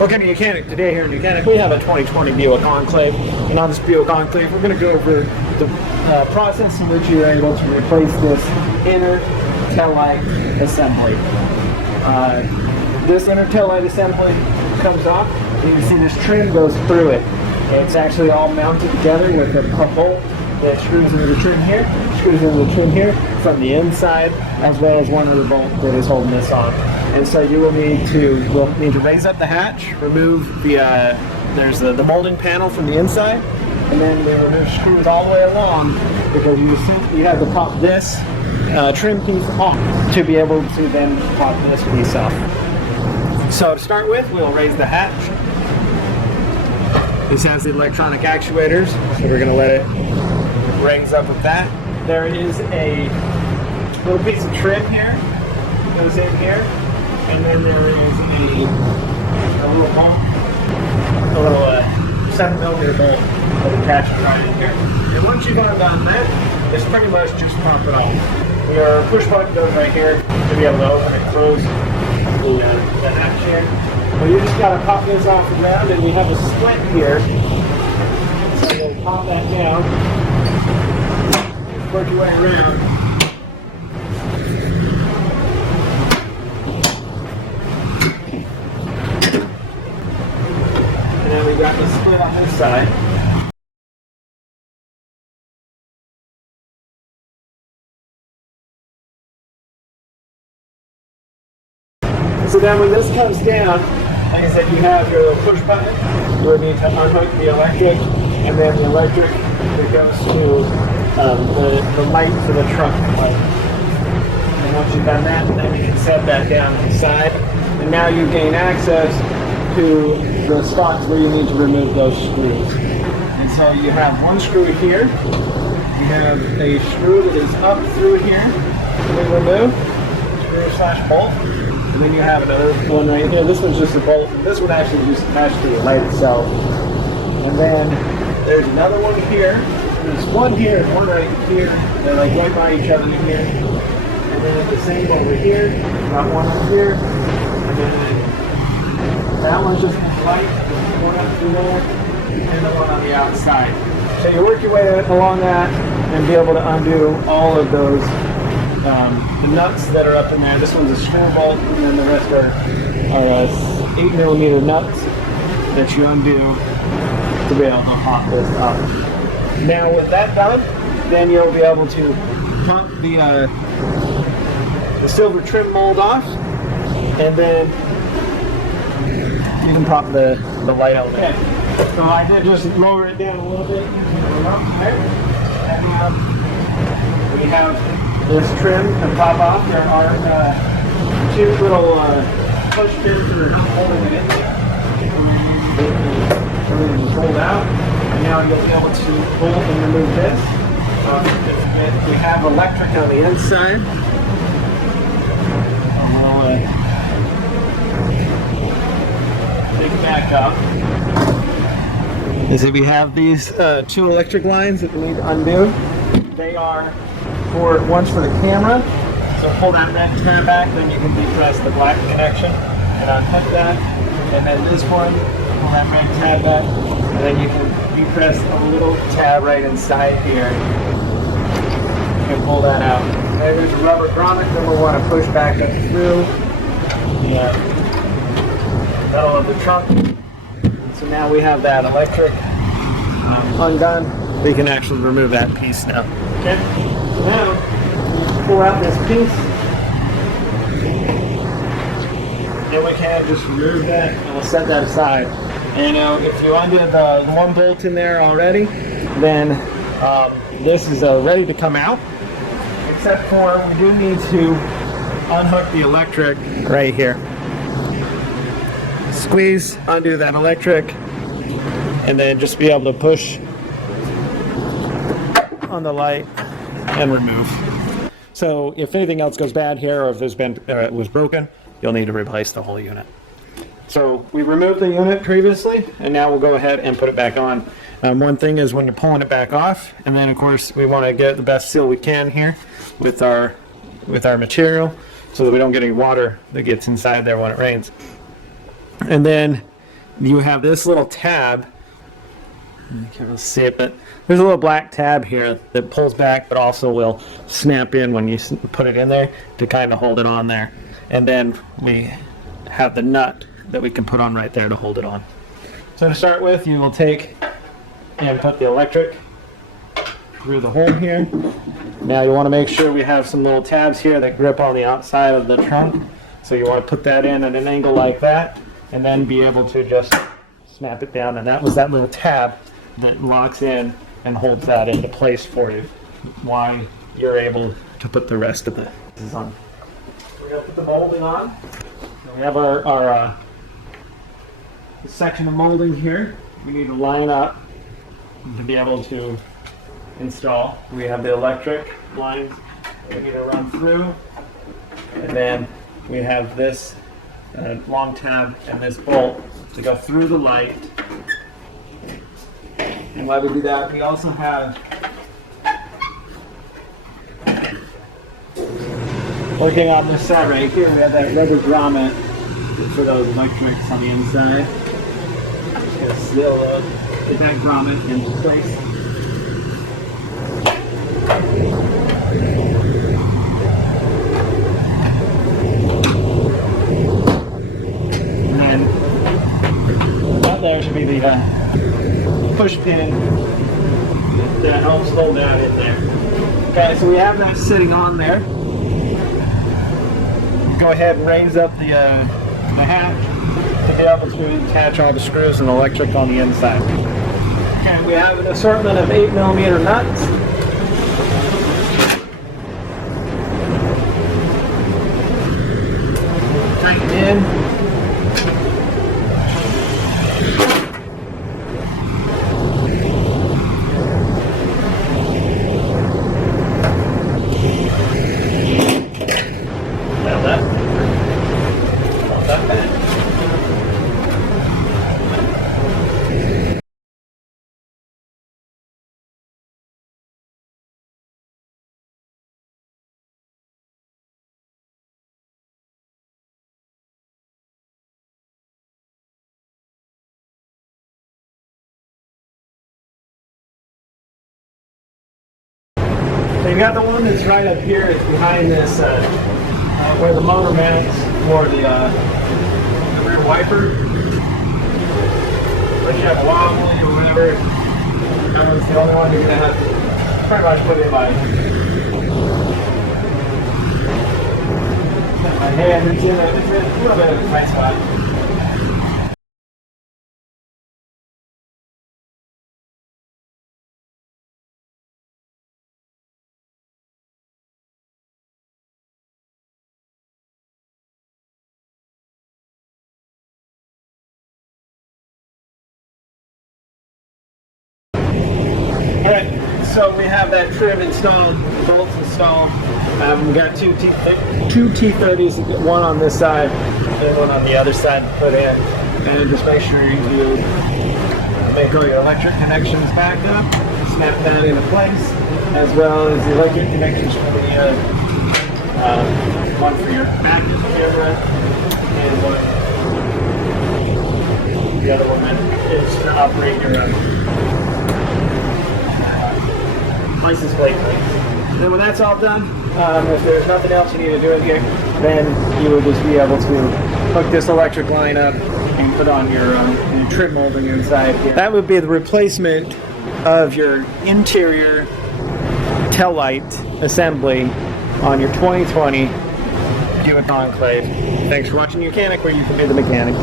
Okay, Mechanic, today here in Mechanic, we have a 2020 Buick Enclave, and on this Buick Enclave, we're going to go over the process in which you're able to replace this inner taillight assembly. This inner taillight assembly comes off, and you can see this trim goes through it. It's actually all mounted together with a bolt that screws into the trim here, screws into the trim here from the inside, as well as one other bolt that is holding this on. And so you will need to raise up the hatch, remove the there's the molding panel from the inside, and then we remove screws all the way along because you have to pop this trim piece off to be able to then pop this piece off. So to start with, we'll raise the hatch. This has the electronic actuators, so we're going to let it raise up with that. There is a little piece of trim here, goes in here, and then there is a little bolt, a little 7mm bolt that attaches right in here. And once you've undone that, it's pretty much just pop it off. Your push button goes right here to be able to open and close the hatch here. Well, you just got to pop this off the ground, and we have a split here. So we'll pop that down, work your way around. And then we got the split on this side. So then when this comes down, like I said, you have your little push button. You would need to unhook the electric, and then the electric that goes to the light for the trunk light. And once you've done that, then you can set that down to the side. And now you gain access to the spots where you need to remove those screws. And so you have one screw here. You have a screw that is up through here that we remove, screw/bolt. And then you have another one right here. This one's just a bolt. And this one actually just attached to the light itself. And then there's another one here. There's one here and one right here. They're like right by each other here. And then the same over here. Got one up here. And then that one's just in the light. There's one up through there. And the one on the outside. So you work your way along that and be able to undo all of those the nuts that are up in there. This one's a screw bolt, and then the rest are 8mm nuts that you undo to be able to pop this up. Now with that done, then you'll be able to pop the silver trim mold off, and then you can pop the light element. Okay. So I did just lower it down a little bit. And we have this trim to pop off. There are two little push pins that are holding it in there. Everything is pulled out. And now you'll be able to pull and remove this. We have electric on the inside. We'll take it back up. As if we have these two electric lines that we need to undo. They are one's for the camera, so pull that red tab back, then you can depress the black connection and unhook that. And then this one, pull that red tab back, and then you can depress a little tab right inside here. You can pull that out. And there's a rubber grommet that we'll want to push back up through the metal of the trunk. So now we have that electric undone. We can actually remove that piece now. Okay. So now, pull out this piece, and we can just remove that, and we'll set that aside. And if you undo the one bolt in there already, then this is ready to come out, except for we do need to unhook the electric right here. Squeeze, undo that electric, and then just be able to push on the light and remove. So if anything else goes bad here, or if there's been it was broken, you'll need to replace the whole unit. So we removed the unit previously, and now we'll go ahead and put it back on. One thing is when you're pulling it back off, and then of course we want to get the best seal we can here with our material, so that we don't get any water that gets inside there when it rains. And then you have this little tab. You can't really see it, but there's a little black tab here that pulls back, but also will snap in when you put it in there to kind of hold it on there. And then we have the nut that we can put on right there to hold it on. So to start with, you will take and put the electric through the hole here. Now you want to make sure we have some little tabs here that grip on the outside of the trunk. So you want to put that in at an angle like that, and then be able to just snap it down. And that was that little tab that locks in and holds that into place for you while you're able to put the rest of the pieces on. We're going to put the molding on. We have our section of molding here. We need to line up to be able to install. We have the electric lines that we need to run through, and then we have this long tab and this bolt to go through the light. And while we do that, we also have, working on this side right here, we have that rubber grommet for those electrics on the inside. Just gonna seal those, get that grommet into place. And then that there should be the push pin that helps hold that in there. Okay, so we have that sitting on there. Go ahead and raise up the hatch to be able to attach all the screws and electric on the inside. Okay, we have an assortment of 8mm nuts. Tighten in. So you got the one that's right up here. It's behind this, where the motor mounts for the rear wiper. When you have a wobbly or whatever, that one's the only one you're going to have to pretty much put in my hand. It's in a little bit of a tight spot. Alright, so we have that trim installed, bolts installed. We've got two T30s, one on this side and one on the other side to put in. And just make sure you make all your electric connections back up, snap that into place, as well as the electric connections for the one for your backup camera and the other one that is to operate your license plate. And then when that's all done, if there's nothing else you need to do in here, then you would just be able to hook this electric line up and put on your trim molding inside here. That would be the replacement of your interior tail light assembly on your 2020 Buick Enclave. Thanks for watching YOUCANIC, where you can be the mechanic.